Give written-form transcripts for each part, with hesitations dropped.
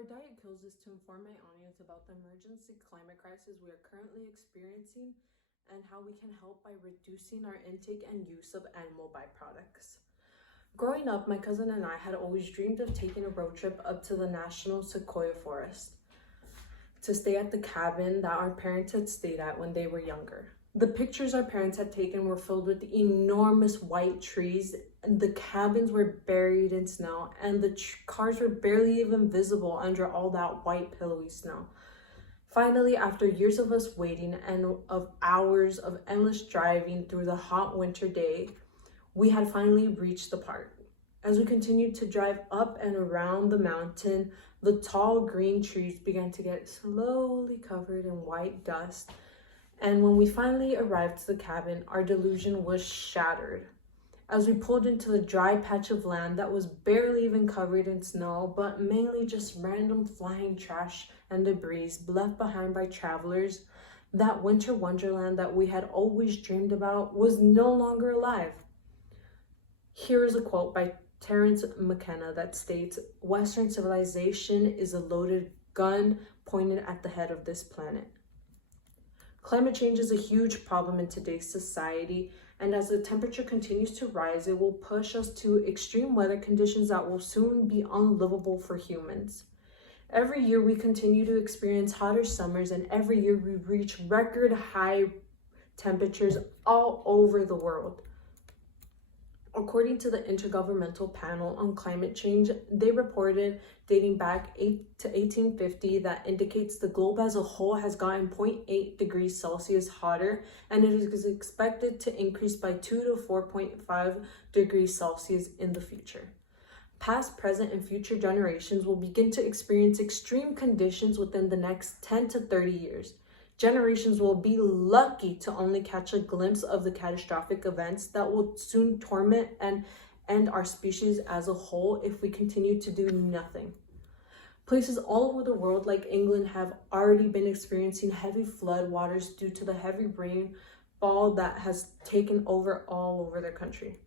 Our Diet Kills is to inform my audience about the emergency climate crisis we are currently experiencing and how we can help by reducing our intake and use of animal byproducts. Growing up, my cousin and I had always dreamed of taking a road trip up to the National Sequoia Forest to stay at the cabin that our parents had stayed at when they were younger. The pictures our parents had taken were filled with enormous white trees, and the cabins were buried in snow, and the cars were barely even visible under all that white pillowy snow. Finally, after years of us waiting and of hours of endless driving through the hot winter day, we had finally reached the park. As we continued to drive up and around the mountain, the tall green trees began to get slowly covered in white dust. And when we finally arrived to the cabin, our delusion was shattered. As we pulled into the dry patch of land that was barely even covered in snow, but mainly just random flying trash and debris left behind by travelers, that winter wonderland that we had always dreamed about was no longer alive. Here is a quote by Terence McKenna that states, "Western civilization is a loaded gun pointed at the head of this planet." Climate change is a huge problem in today's society, and as the temperature continues to rise, it will push us to extreme weather conditions that will soon be unlivable for humans. Every year we continue to experience hotter summers, and every year we reach record high temperatures all over the world. According to the Intergovernmental Panel on Climate Change, they reported dating back to 1850 that indicates the globe as a whole has gotten 0.8 degrees Celsius hotter, and it is expected to increase by 2 to 4.5 degrees Celsius in the future. Past, present, and future generations will begin to experience extreme conditions within the next 10 to 30 years. Generations will be lucky to only catch a glimpse of the catastrophic events that will soon torment and end our species as a whole if we continue to do nothing. Places all over the world like England have already been experiencing heavy flood waters due to the heavy rainfall that has taken over all over their country.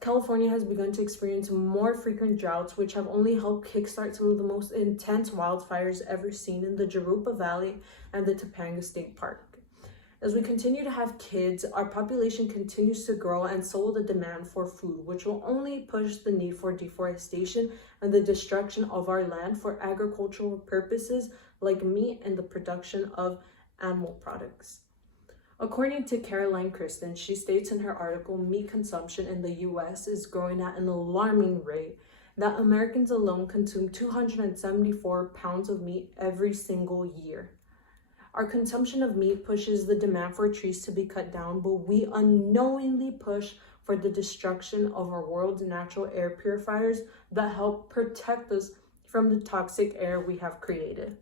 California has begun to experience more frequent droughts, which have only helped kickstart some of the most intense wildfires ever seen in the Jurupa Valley and the Topanga State Park. As we continue to have kids, our population continues to grow, and so will the demand for food, which will only push the need for deforestation and the destruction of our land for agricultural purposes like meat and the production of animal products. According to Caroline Kristen, she states in her article, "Meat consumption in the US is growing at an alarming rate, that Americans alone consume 274 pounds of meat every single year. Our consumption of meat pushes the demand for trees to be cut down, but we unknowingly push for the destruction of our world's natural air purifiers that help protect us from the toxic air we have created.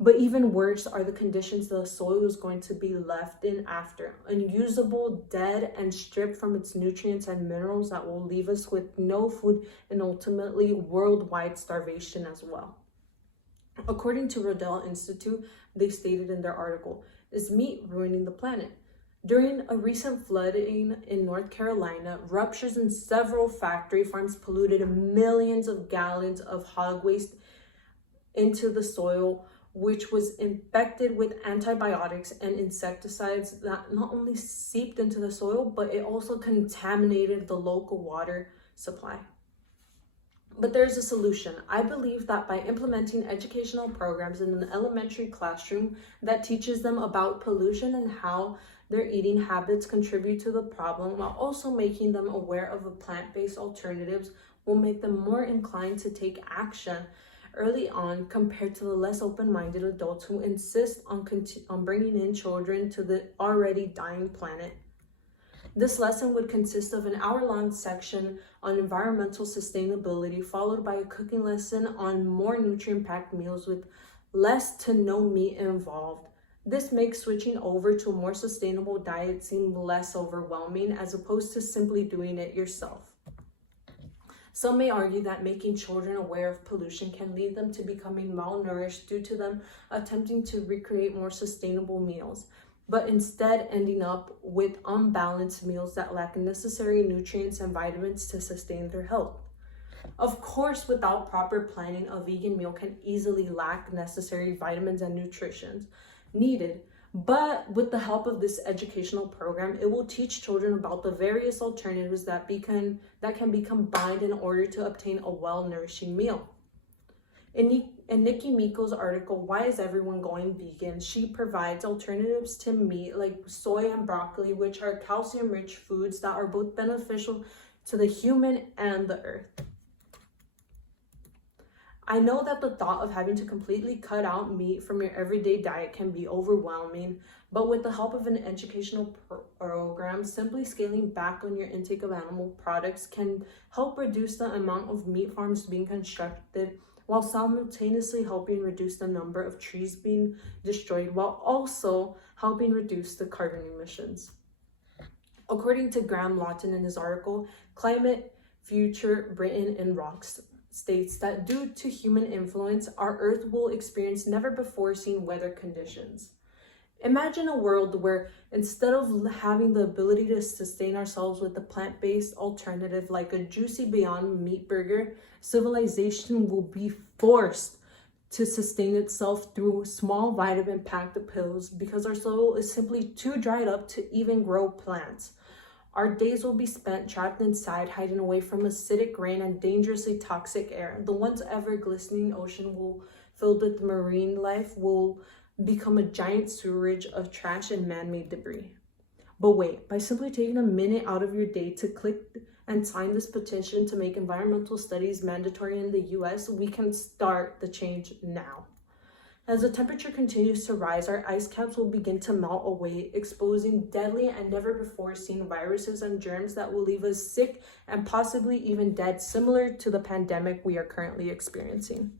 But even worse are the conditions the soil is going to be left in after, unusable, dead, and stripped from its nutrients and minerals that will leave us with no food and ultimately worldwide starvation as well." According to Rodale Institute, they stated in their article, "Is meat ruining the planet?" During a recent flooding in North Carolina, ruptures in several factory farms polluted millions of gallons of hog waste into the soil, which was infected with antibiotics and insecticides that not only seeped into the soil, but it also contaminated the local water supply. But there's a solution. I believe that by implementing educational programs in an elementary classroom that teaches them about pollution and how their eating habits contribute to the problem, while also making them aware of plant-based alternatives, will make them more inclined to take action early on compared to the less open-minded adults who insist on bringing in children to the already dying planet. This lesson would consist of an hour-long section on environmental sustainability, followed by a cooking lesson on more nutrient-packed meals with less to no meat involved. This makes switching over to a more sustainable diet seem less overwhelming as opposed to simply doing it yourself. Some may argue that making children aware of pollution can lead them to becoming malnourished due to them attempting to recreate more sustainable meals, but instead ending up with unbalanced meals that lack necessary nutrients and vitamins to sustain their health. Of course, without proper planning, a vegan meal can easily lack necessary vitamins and nutrition needed. But with the help of this educational program, it will teach children about the various alternatives that can be combined in order to obtain a well-nourishing meal. In Nikki Miko's article, Why is Everyone Going Vegan?, she provides alternatives to meat like soy and broccoli, which are calcium-rich foods that are both beneficial to the human and the earth. I know that the thought of having to completely cut out meat from your everyday diet can be overwhelming, but with the help of an educational program, simply scaling back on your intake of animal products can help reduce the amount of meat farms being constructed, while simultaneously helping reduce the number of trees being destroyed, while also helping reduce the carbon emissions. According to Graham Lawton in his article, Climate Future Britain in Rocks, states that due to human influence, our Earth will experience never before seen weather conditions. Imagine a world where instead of having the ability to sustain ourselves with a plant-based alternative like a juicy Beyond Meat burger, civilization will be forced to sustain itself through small vitamin-packed pills because our soil is simply too dried up to even grow plants. Our days will be spent trapped inside, hiding away from acidic rain and dangerously toxic air. The once ever glistening ocean filled with marine life will become a giant sewerage of trash and man-made debris. But wait, by simply taking a minute out of your day to click and sign this petition to make environmental studies mandatory in the US, we can start the change now. As the temperature continues to rise, our ice caps will begin to melt away, exposing deadly and never before seen viruses and germs that will leave us sick and possibly even dead, similar to the pandemic we are currently experiencing.